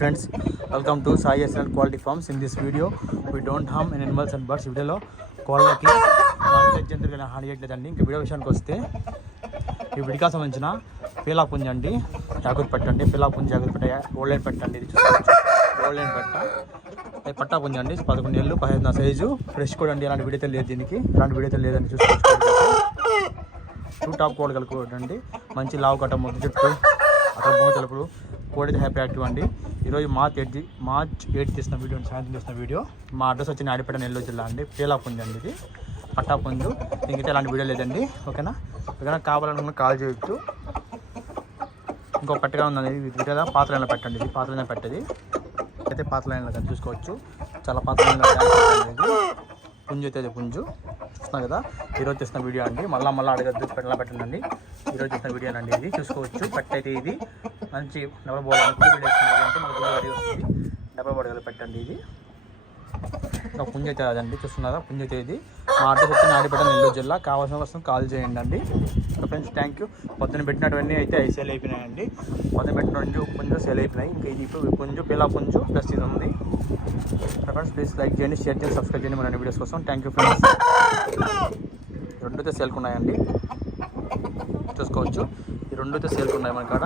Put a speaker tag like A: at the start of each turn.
A: Friends welcome to sai SL quality farms in this video we don't harm in animals and birds వీడియోలో కోళ్ళకి market జంతువులు హాని చేయట్లేదండి. ఇంకా వీడియో విషయానికి వస్తే ఈ విడికా సంబంధించిన పీలా పుంజ అండి జాగ్రత్త పెట్టండి పీలా పుంజ జాగ్రత్త పెట్ట ఓల్డ్ లైన్ పెట్టండి. ఇది చూసుకోవచ్చు. ఓల్డ్ లైన్ పెట్ట. అది పట్టా పుంజ అండి. పదకొండు ఏళ్ళు పదిహేను నా సైజు. ఫ్రెష్ కూడా అండి. అలాంటి విడితే లేదు దీనికి. ఎలాంటి వీడియో లేదండి. చూసుకోవచ్చు. టూ టాప్ కోడి కలుపుకోండి మంచి లావు కట్ట ముద్దు చెట్టు అక్కడ భూమి కోడిది హ్యాపీ యాక్టివ్ అండి. ఈరోజు మార్చ్ ఎయిట్ మార్చ్ ఎయిట్ తీసిన వీడియో సాయంత్రం తీసిన వీడియో. మా అడ్రస్ వచ్చి నాడిపేట నెల్లూరు జిల్లా అండి. పీలాపుంజు అండి ఇది. పట్టా ఇంకైతే అలాంటి ఎలాంటి వీడియో లేదండి. ఓకేనా? ఓకేనా కావాలనుకున్న కాల్ చేయొచ్చు. ఇంకో పట్టుగా ఉందండి. ఇది కదా లైన్లో పెట్టండి. ఇది పాత్ర లైన్లో పెట్టేది. అయితే పాత లైన్లో చూసుకోవచ్చు. చాలా పాత లైన్లో పుంజు అయితే పుంజు. చూస్తున్నారు కదా? ఈరోజు చేసిన వీడియో అండి. మళ్ళీ మళ్ళీ అడగద్దు పెట్టాల పెట్టండి ఈరోజు చేసిన వీడియో అండి ఇది. చూసుకోవచ్చు. పట్టు అయితే ఇది. మంచి డబ్బా బోర్డు అంటే మనకు వస్తుంది. డబ్బా బోర్డు పెట్టండి ఇది. ఇంకా పుంజ అయితే అదండి చూస్తున్నారా? పుంజ అయితే ఇది. మా అడ్రస్ వచ్చి నాడిపేట నెల్లూరు జిల్లా. కావాల్సిన వస్తుంది కాల్ చేయండి అండి ఫ్రెండ్స్ థ్యాంక్ యూ పొద్దున పెట్టినటువన్నీ అయితే అవి సేల్ అయిపోయినాయండి. పొద్దున పెట్టినటువంటి పుంజు సేల్ అయిపోయినాయి. ఇంకా ఇది ఇప్పుడు పుంజు పిల్ల పుంజు ప్లస్ ఇది ఉంది. ఫ్రెండ్స్ ప్లీజ్ లైక్ చేయండి షేర్ చేయండి సబ్స్క్రైబ్ చేయండి. మన వీడియోస్ కోసం థ్యాంక్ యూ ఫ్రెండ్స్ రెండు అయితే సేల్కున్నాయండి చూసుకోవచ్చు. ఈ రెండు అయితే సేల్కున్నాయి మన కాడ.